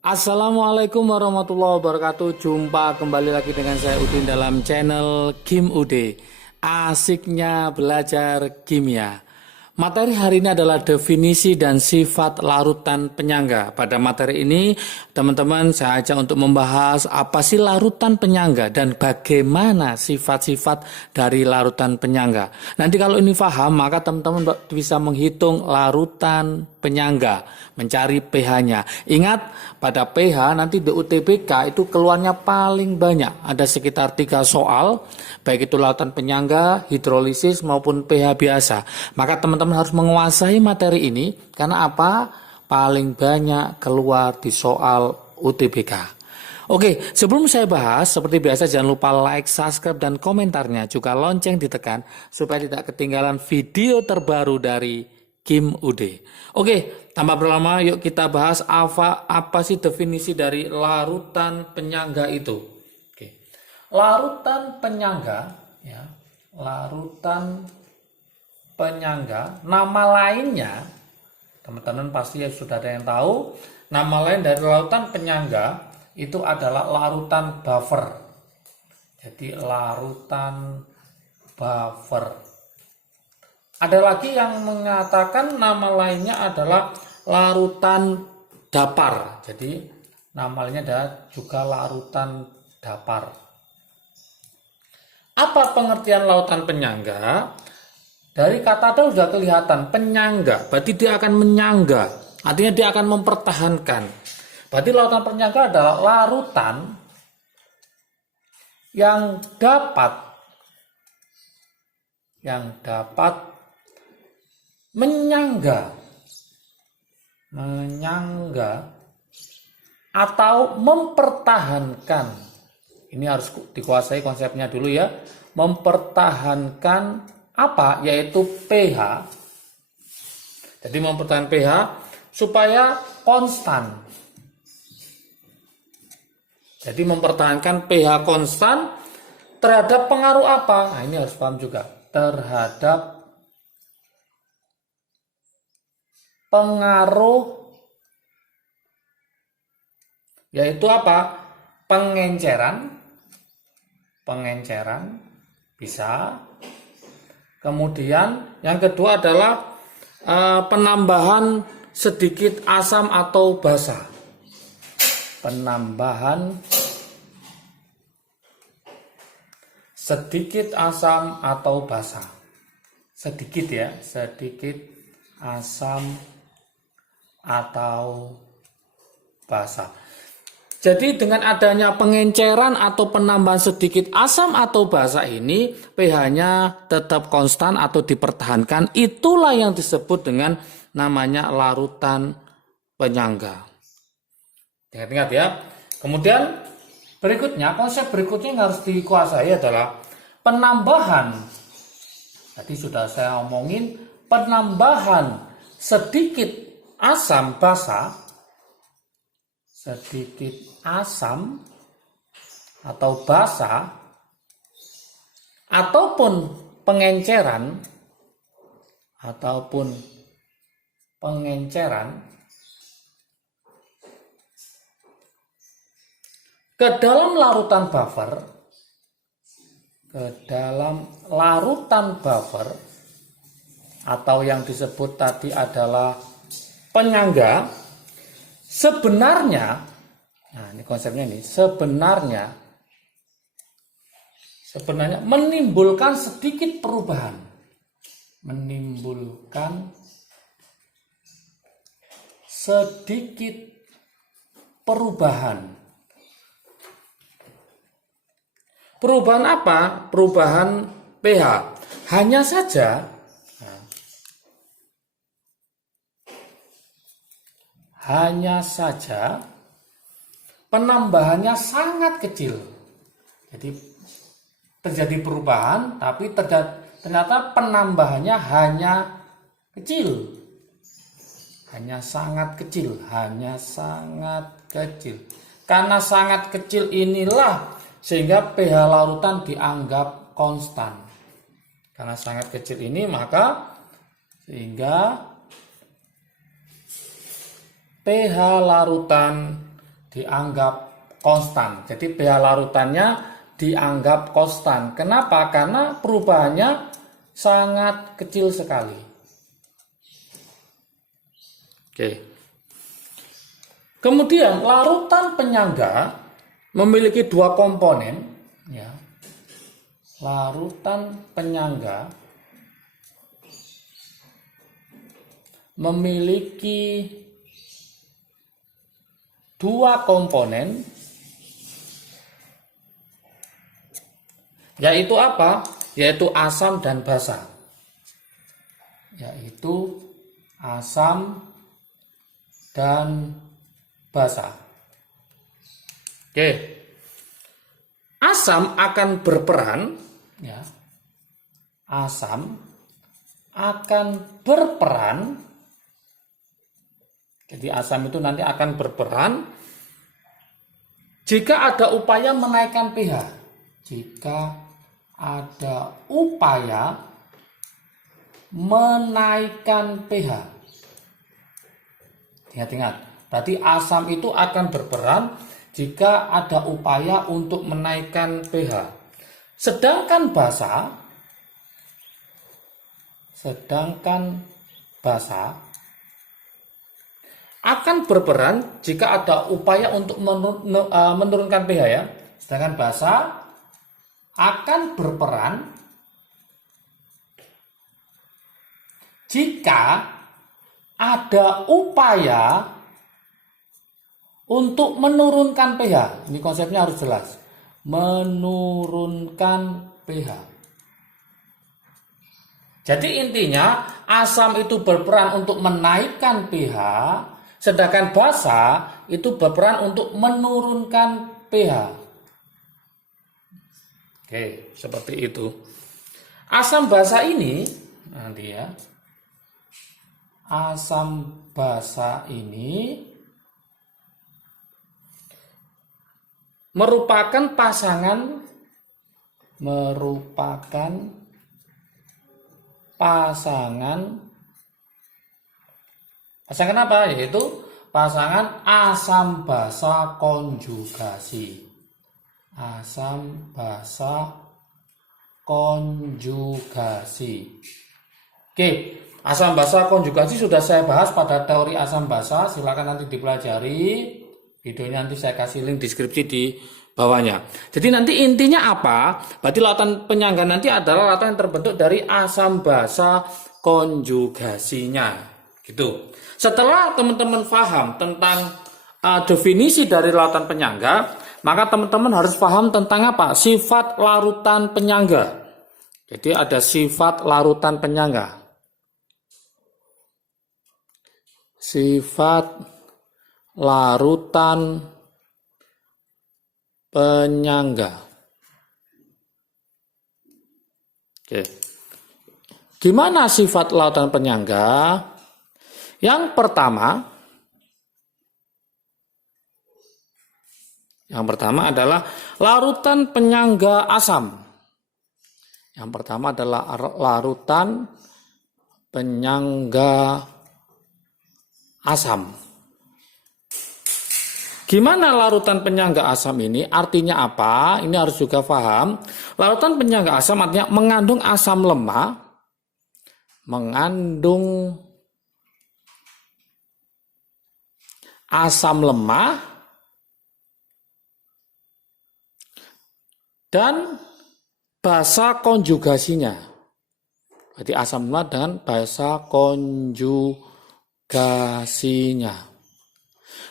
Assalamualaikum warahmatullahi wabarakatuh. Jumpa kembali lagi dengan saya Udin dalam channel Kim Ude. Asiknya belajar kimia. Materi hari ini adalah definisi dan sifat larutan penyangga. Pada materi ini, teman-teman saya ajak untuk membahas apa sih larutan penyangga dan bagaimana sifat-sifat dari larutan penyangga. Nanti kalau ini paham, maka teman-teman bisa menghitung larutan penyangga, mencari pH-nya. Ingat, pada pH nanti di UTBK itu keluarnya paling banyak. Ada sekitar 3 soal, baik itu larutan penyangga, hidrolisis maupun pH biasa. Maka teman-teman harus menguasai materi ini karena apa? Paling banyak keluar di soal UTBK. Oke, sebelum saya bahas, seperti biasa jangan lupa like, subscribe, dan komentarnya. Juga lonceng ditekan supaya tidak ketinggalan video terbaru dari Kim Ude. Oke, tanpa berlama yuk kita bahas apa sih definisi dari larutan penyangga itu. Oke. Larutan penyangga ya, larutan penyangga, nama lainnya teman-teman pasti sudah ada yang tahu, nama lain dari larutan penyangga itu adalah larutan buffer. Jadi larutan buffer. Ada lagi yang mengatakan nama lainnya adalah larutan dapar. Jadi nama lainnya adalah juga larutan dapar. Apa pengertian larutan penyangga? Dari kata itu sudah kelihatan, penyangga. Berarti dia akan menyangga. Artinya dia akan mempertahankan. Berarti larutan penyangga adalah larutan yang dapat menyangga atau mempertahankan. Ini harus dikuasai konsepnya dulu ya. Mempertahankan apa? Yaitu pH. Jadi mempertahankan pH supaya konstan. Jadi mempertahankan pH konstan terhadap pengaruh apa? Nah, ini harus paham juga. Terhadap pengaruh yaitu apa? Pengenceran bisa. Kemudian yang kedua adalah penambahan sedikit asam atau basa. Penambahan sedikit asam atau basa. Sedikit ya, sedikit asam atau basa. Jadi dengan adanya pengenceran atau penambahan sedikit asam atau basa ini, pH-nya tetap konstan atau dipertahankan. Itulah yang disebut dengan namanya larutan penyangga. Ingat-ingat ya. Kemudian berikutnya, konsep berikutnya yang harus dikuasai adalah penambahan. Tadi sudah saya omongin, penambahan sedikit asam basa, sedikit asam atau basa, ataupun pengenceran ke dalam larutan buffer atau yang disebut tadi adalah penyangga. Sebenarnya, nah ini konsepnya ini, sebenarnya menimbulkan sedikit perubahan. Menimbulkan sedikit perubahan. Perubahan apa? Perubahan pH. Hanya saja penambahannya sangat kecil. Jadi terjadi perubahan, tapi ternyata penambahannya hanya kecil. Hanya sangat kecil. Karena sangat kecil inilah sehingga pH larutan dianggap konstan. Karena sangat kecil ini maka sehingga pH larutan dianggap konstan. Jadi pH larutannya dianggap konstan. Kenapa? Karena perubahannya sangat kecil sekali. Oke. Kemudian larutan penyangga memiliki dua komponen, ya. Larutan penyangga memiliki dua komponen, yaitu apa? Yaitu asam dan basa. Yaitu asam dan basa. Oke. Asam akan berperan, ya. Asam akan berperan. Jadi asam itu nanti akan berperan jika ada upaya menaikkan pH. Jika ada upaya menaikkan pH. Ingat-ingat, berarti asam itu akan berperan jika ada upaya untuk menaikkan pH. Sedangkan basa akan berperan jika ada upaya untuk menurunkan pH, ya. Sedangkan basa akan berperan jika ada upaya untuk menurunkan pH. Ini konsepnya harus jelas. Menurunkan pH. Jadi intinya asam itu berperan untuk menaikkan pH, sedangkan basa itu berperan untuk menurunkan pH. Oke, seperti itu. Asam basa ini, nanti ya. Asam basa ini merupakan pasangan apa? Yaitu pasangan asam basa konjugasi. Asam basa konjugasi. Oke, asam basa konjugasi sudah saya bahas pada teori asam basa. Silakan nanti dipelajari. Videonya nanti saya kasih link deskripsi di bawahnya. Jadi nanti intinya apa? Berarti lautan penyangga nanti adalah lautan yang terbentuk dari asam basa konjugasinya. Gitu. Setelah teman-teman paham tentang definisi dari lautan penyangga, maka teman-teman harus paham tentang apa? Sifat larutan penyangga. Jadi ada sifat larutan penyangga. Sifat larutan penyangga. Oke. Gimana sifat larutan penyangga? Yang pertama adalah larutan penyangga asam. Yang pertama adalah larutan penyangga asam. Gimana larutan penyangga asam ini? Artinya apa? Ini harus juga paham. Larutan penyangga asam artinya mengandung asam lemah, dan basa konjugasinya. Berarti asam lemah dengan basa konjugasinya.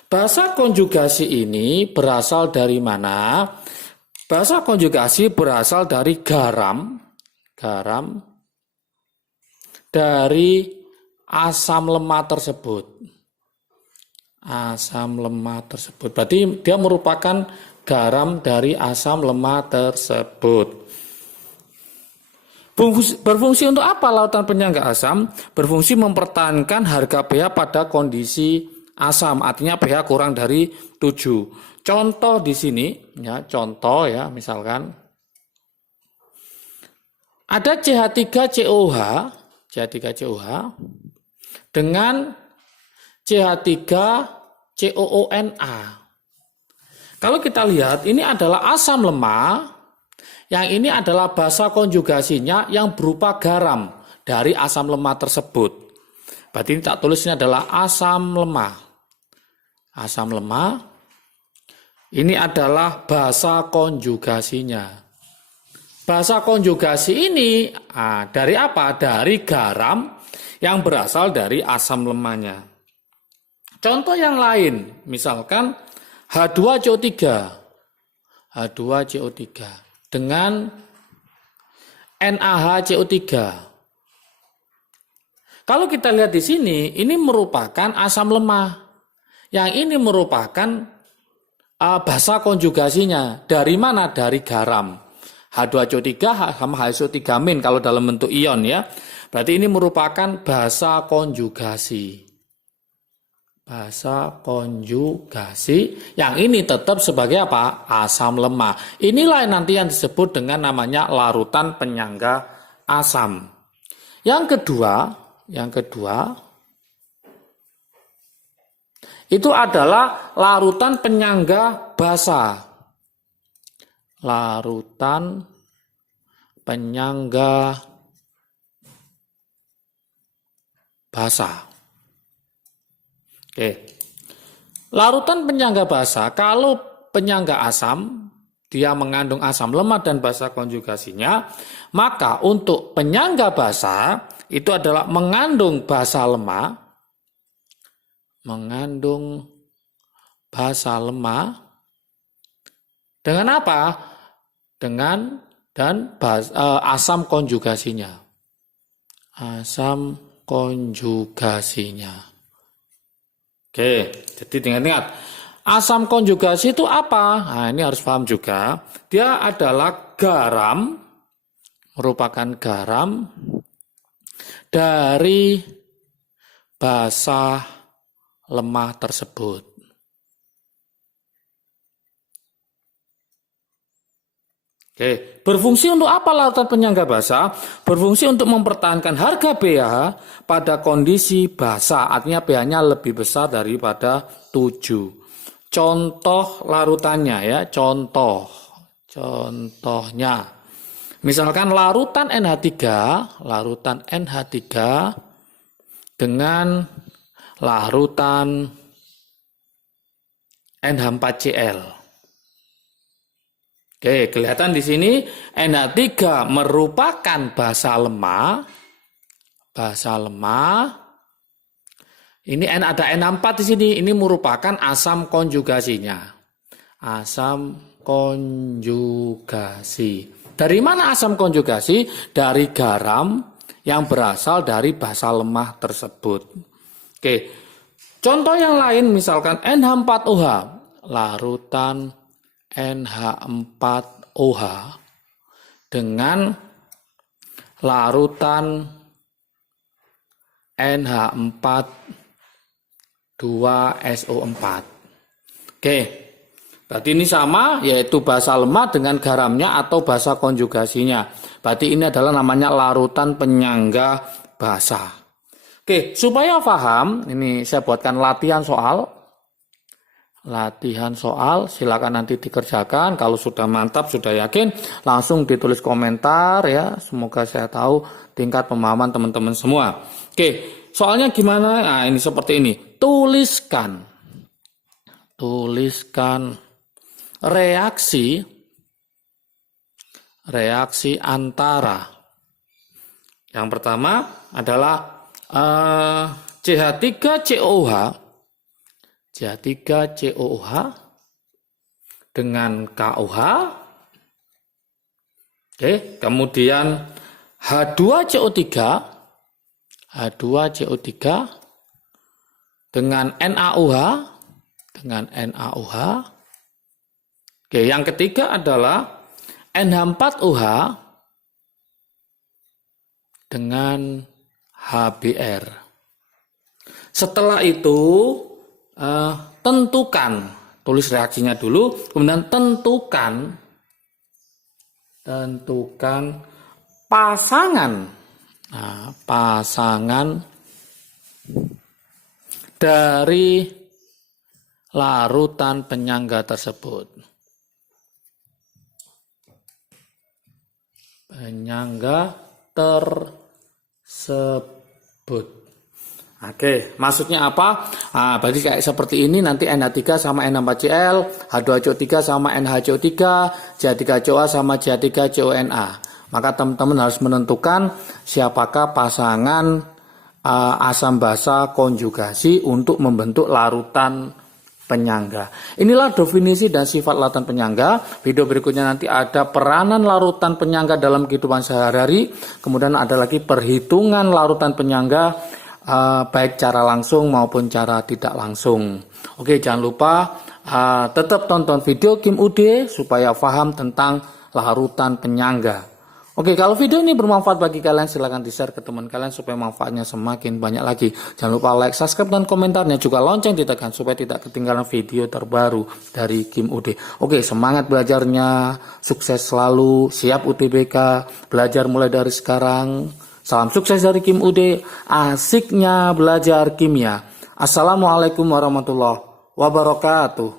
Basa konjugasi ini berasal dari mana? Basa konjugasi berasal dari garam dari asam lemah tersebut. Asam lemah tersebut. Berarti dia merupakan garam dari asam lemah tersebut. Berfungsi untuk apa larutan penyangga asam? Berfungsi mempertahankan harga pH pada kondisi asam, artinya pH kurang dari 7. Contoh di sini, ya, misalkan ada CH3COH dengan CH3COONA. Kalau kita lihat, ini adalah asam lemah, yang ini adalah basa konjugasinya yang berupa garam dari asam lemah tersebut. Berarti ini tak tulis ini adalah asam lemah. Asam lemah, ini adalah basa konjugasinya. Basa konjugasi ini dari apa? Dari garam yang berasal dari asam lemahnya. Contoh yang lain, misalkan H2CO3. H2CO3 dengan NaHCO3. Kalau kita lihat di sini, ini merupakan asam lemah. Yang ini merupakan basa konjugasinya. Dari mana? Dari garam. H2CO3 sama HCO3- kalau dalam bentuk ion ya. Berarti ini merupakan basa konjugasi. Basa konjugasi yang ini tetap sebagai apa? Asam lemah. Inilah nanti yang disebut dengan namanya larutan penyangga asam. Yang kedua itu adalah larutan penyangga basa. Larutan penyangga basa. Oke. Larutan penyangga basa, kalau penyangga asam, dia mengandung asam lemah dan basa konjugasinya, maka untuk penyangga basa, itu adalah mengandung basa lemah, dengan apa? Dengan asam konjugasinya. Asam konjugasinya. Oke, jadi ingat-ingat. Asam konjugasi itu apa? Nah, ini harus paham juga. Dia adalah garam, merupakan garam dari basa lemah tersebut. Oke, berfungsi untuk apa larutan penyangga basa? Berfungsi untuk mempertahankan harga pH pada kondisi basa, artinya pH-nya lebih besar daripada 7. Contoh larutannya ya, contohnya. Misalkan larutan NH3 dengan larutan NH4Cl. Oke, kelihatan di sini NH3 merupakan basa lemah. Ini ada NH4 di sini, ini merupakan asam konjugasinya. Asam konjugasi. Dari mana asam konjugasi? Dari garam yang berasal dari basa lemah tersebut. Oke. Contoh yang lain misalkan NH4OH, larutan NH4OH dengan larutan NH4-2SO4. Oke, berarti ini sama, yaitu basa lemah dengan garamnya atau basa konjugasinya. Berarti ini adalah namanya larutan penyangga basa. Oke, supaya paham, ini saya buatkan latihan soal. Silakan nanti dikerjakan. Kalau sudah mantap, sudah yakin, langsung ditulis komentar ya. Semoga saya tahu tingkat pemahaman teman-teman semua. Oke, soalnya gimana? Nah, ini seperti ini. Tuliskan reaksi antara. Yang pertama adalah CH3COOH dengan KOH. Oke, kemudian H2CO3 dengan NaOH. Oke, yang ketiga adalah NH4OH dengan HBr. Setelah itu tentukan, tulis reaksinya dulu, kemudian tentukan pasangan. Nah, pasangan dari larutan penyangga tersebut. Penyangga tersebut. Oke, maksudnya apa? Nah, berarti kayak seperti ini nanti NH3 sama N4Cl, H2CO3 sama NHCO3, CH3COA sama CH3CONA. Maka teman-teman harus menentukan siapakah pasangan asam basa konjugasi untuk membentuk larutan penyangga. Inilah definisi dan sifat larutan penyangga. Video berikutnya nanti ada peranan larutan penyangga dalam kehidupan sehari-hari. Kemudian ada lagi perhitungan larutan penyangga baik cara langsung maupun cara tidak langsung. Oke, jangan lupa tetap tonton video Kim Ude supaya paham tentang larutan penyangga. Oke, kalau video ini bermanfaat bagi kalian, silahkan di-share ke teman kalian supaya manfaatnya semakin banyak lagi. Jangan lupa like, subscribe, dan komentarnya. Juga lonceng ditekan supaya tidak ketinggalan video terbaru dari Kim Ude. Oke, semangat belajarnya, sukses selalu, siap UTBK, belajar mulai dari sekarang. Salam sukses dari Kim Ude, asiknya belajar kimia. Assalamualaikum warahmatullahi wabarakatuh.